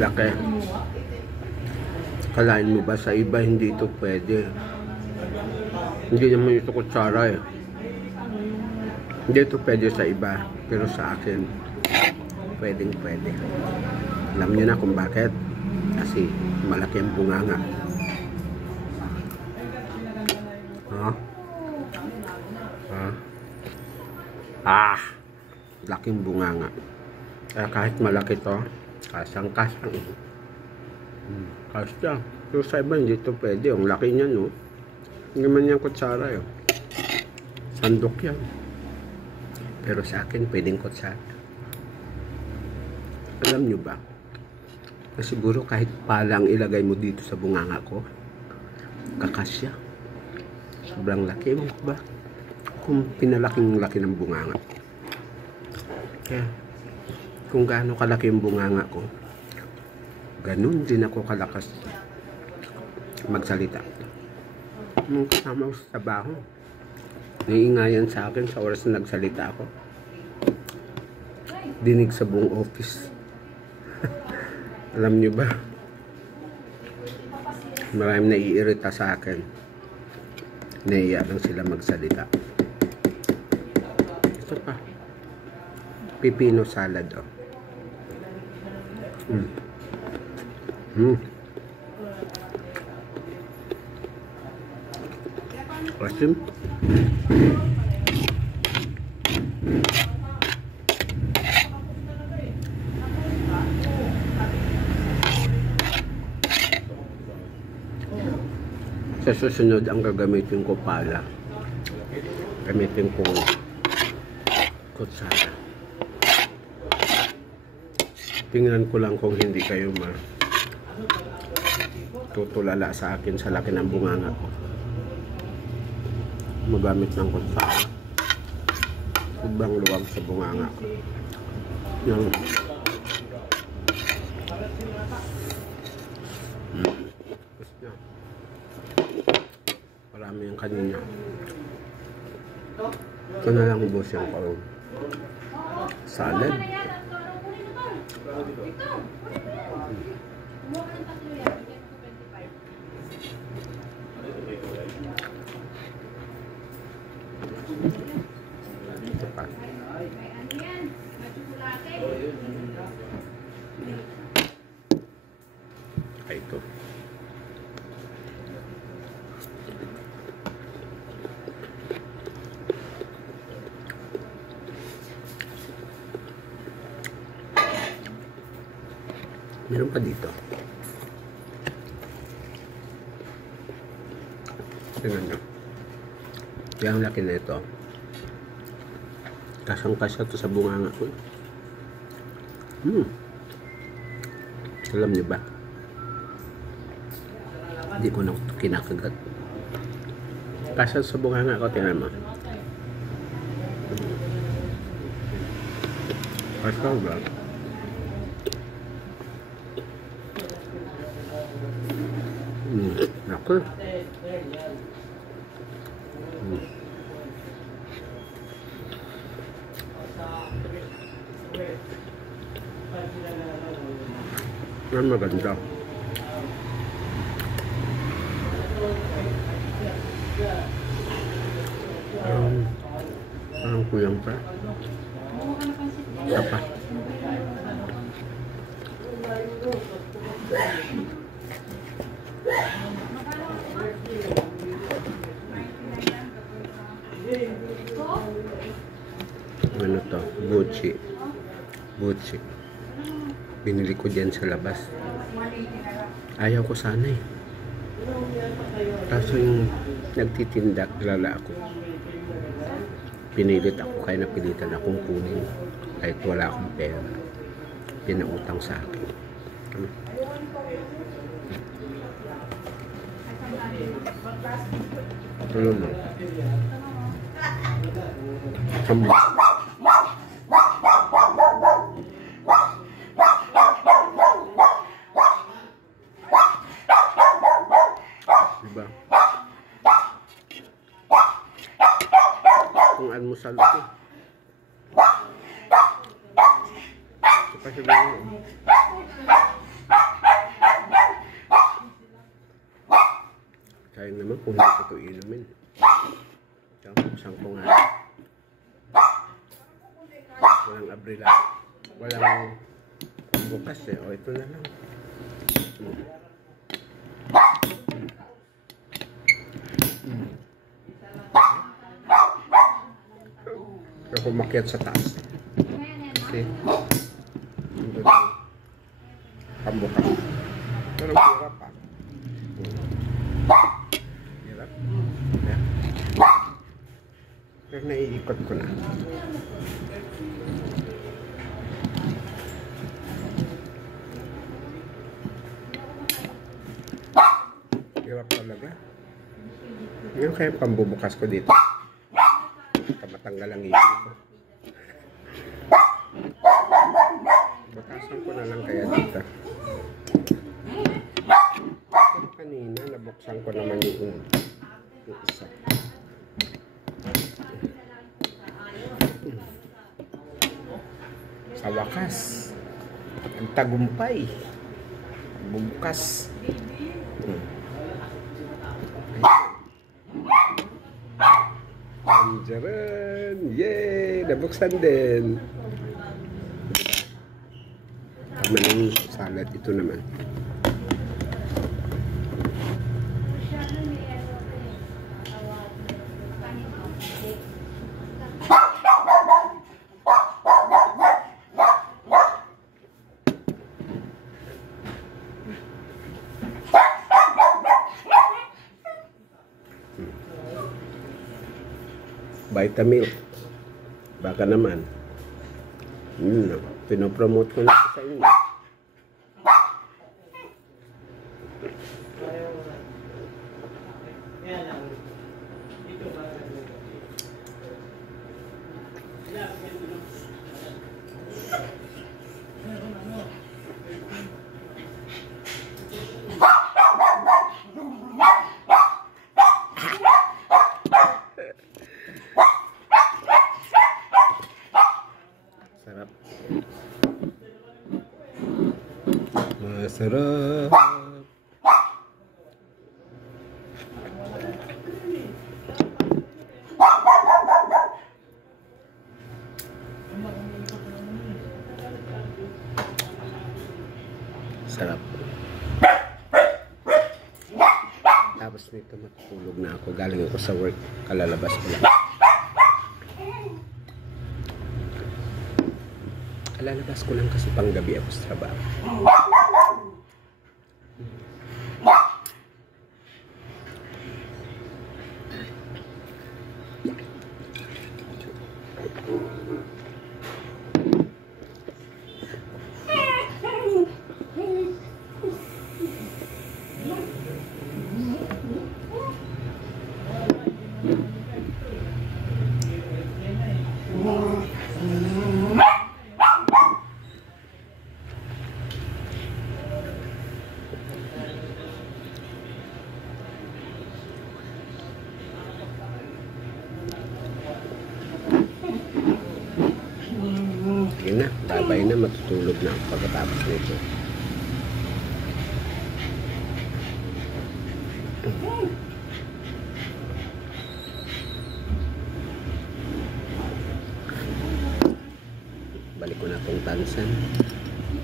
Laki. Kalain mo ba sa iba hindi ito pwede? Hindi naman ito kutsara eh. Hindi ito pwede sa iba. Pero sa akin, pwedeng pwede. Alam niyo na kung bakit? Kasi malaki ang bunganga. Laking bunganga. Kahit malaki to, kasang-kasang. Kasya. Pero sa iba, hindi ito pwede. Ang laki niya, no? Hindi man yan kutsara, yun. Sandok yan. Pero sa akin, pwedeng kutsara. Alam nyo ba? Na siguro kahit palang ilagay mo dito sa bunganga ko, kakasya. Sobrang laki mo ba? Kung pinalaking laki ng bunganga. Kaya, kung gaano kalaki yung bunganga ko, ganun din ako kalakas magsalita. Nung kasama ko sa trabaho, naiingayan sa akin sa oras na nagsalita ako. Dinig sa buong office. Alam nyo ba? Maraming naiirita sa akin. Naiiya lang sila magsalita. Ito pa. Pipino salad, oh. Asim. Sa susunod ang gagamitin ko pala. Gamitin ko kutsara. Tingnan ko lang kung hindi kayo tutulala sa akin sa laki ng bunganga ko. Magamit ng kutsara. Sobrang luwag sa bunganga ko. Yan. Marami yung kanina. Ito na lang ubos yung karon. Salad. Ito pa. Ito. Meron pa dito. Tingnan nyo. Kaya ang laki na ito. Kasang-kasya ito sa bunganga ko. Alam nyo ba? Hindi ko na kinakagat. Kasya sa bunganga ko. Tingnan mo. Kasya ba? Naku. Yan maganda. Parang kuyang pa. Apa? Ano to? Buchi. Buchi. Binili ko dyan sa labas. Ayaw ko sana eh. Kaso yung nagtitinda, lala ako. Pinilit ako, kaya napilitan akong kunin. Kahit wala akong pera. Pinautang sa akin. Ano mo? Sambal. Diba? pang almusal ko. Ito pa siya ba? Kaya naman kung hindi ko ito inumin. Saan ko nga. Walang abrila. Walang bukas eh. O ito na lang. Ako makiat sa taas. Okay. Ito na. Pambukas. Pero hirap pa. Hirap. Yeah. Pero naiikot ko na. Hirap talaga. Ngayon kaya pambubukas ko dito. Matanggal ang ipin ko. Butasan ko na lang kaya dito. Pero kanina nabuksan ko naman yung isa. Sa wakas, ang tagumpay. Bubukas. Anjaran! Yay! Nabuksan din. Tama ng salad. Ito naman. Vitamilk. Baka naman. Pinopromote ko na sa inyo. Sarap. Masarap. Sarap. Tapos nito matutulog na ako. Galing ako sa work. Kalalabas ko lang. Kalalabas ko lang kasi panggabi ako sa trabaho. Sige na, babay na, matutulog na ako pagkatapos nito. Balik ko na itong tansan.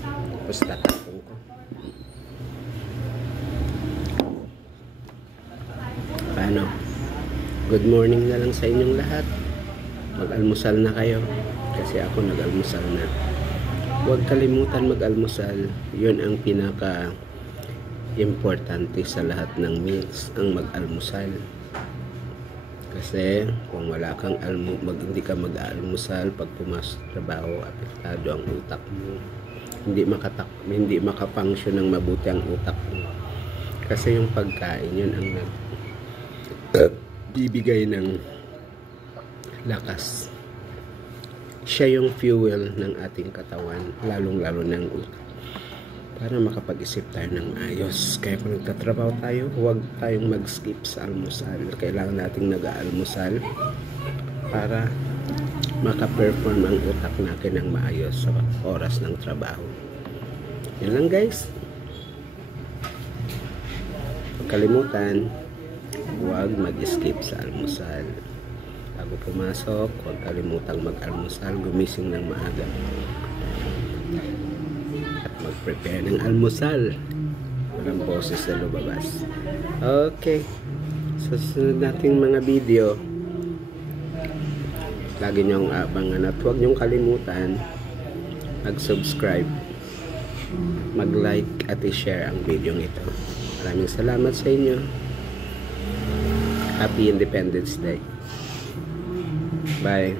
Tapos tatapon ko. Paano? Good morning na lang sa inyong lahat. Mag-almusal na kayo. Kasi ako nag-almusal na. Huwag kalimutan mag-almusal. Yun ang pinaka-importante sa lahat ng meals, ang mag-almusal. Kasi kung wala kang hindi ka mag-almusal, pag pumasok sa trabaho, apektado ang utak mo. Hindi makafunction ng mabuti ang utak mo. Kasi yung pagkain, yun ang bibigay ng lakas. Siya yung fuel ng ating katawan, lalong-lalo ng utak, para makapag-isip tayo ng ayos. Kaya kung nagtatrabaho tayo, huwag tayong mag-skip sa almusal. Kailangan nating nag-aalmusal para maka-perform ang utak natin ng maayos sa oras ng trabaho. Yan lang guys. Huwag kalimutan, huwag mag-skip sa almusal. Bago pumasok, huwag kalimutang mag-almusal, gumising ng maaga. At mag-prepare ng almusal. Walang boses na lumabas. Okay. Sa susunod nating mga video, lagi niyong abangan at huwag niyong kalimutan mag-subscribe, mag-like at i-share ang video ito. Maraming salamat sa inyo. Happy Independence Day. Bye.